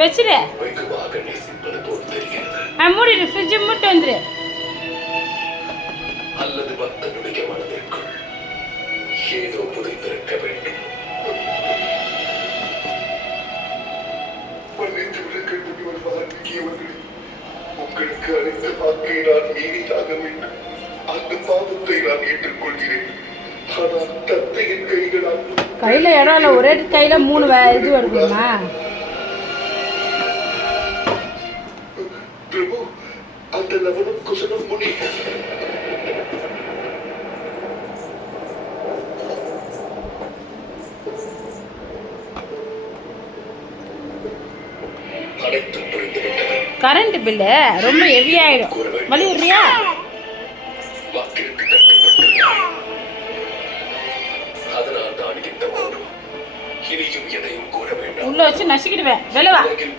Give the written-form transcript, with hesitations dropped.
வச்சிரு. மூடிடு, ஃப்ரிட்ஜ் மூட்டு வந்துரு. அல்லது பக்தனுடைய மனதிற்குள் ஏதோ புதை பிறக்க வேண்டும். உங்களுக்கு அளித்த வாக்கை நான் மீறியாக வேண்டும். அந்த பாவத்தை நான் ஏற்றுக்கொள்கிறேன். ஆனால் தந்தையின் கைகளால் கையில இடம் இல்லை, ஒரே கையில 3 இது வருதுமா? பிரபு, அந்த லவணம் குசலம் முனி அனைத்தும் புரிந்துவிட்டது. கரண்ட் பில்லு ரொம்ப ஹெவி ஆயிடும். வலி விடுறியா? வாக்கிற்கு கட்டுப்பட்டு அதனால் தான் இந்த ஓடும். இனியும் எதையும் கூற வேண்டாம். உள்ள வச்சு நசுக்கிடுவேன். வெளிவா. உலகில்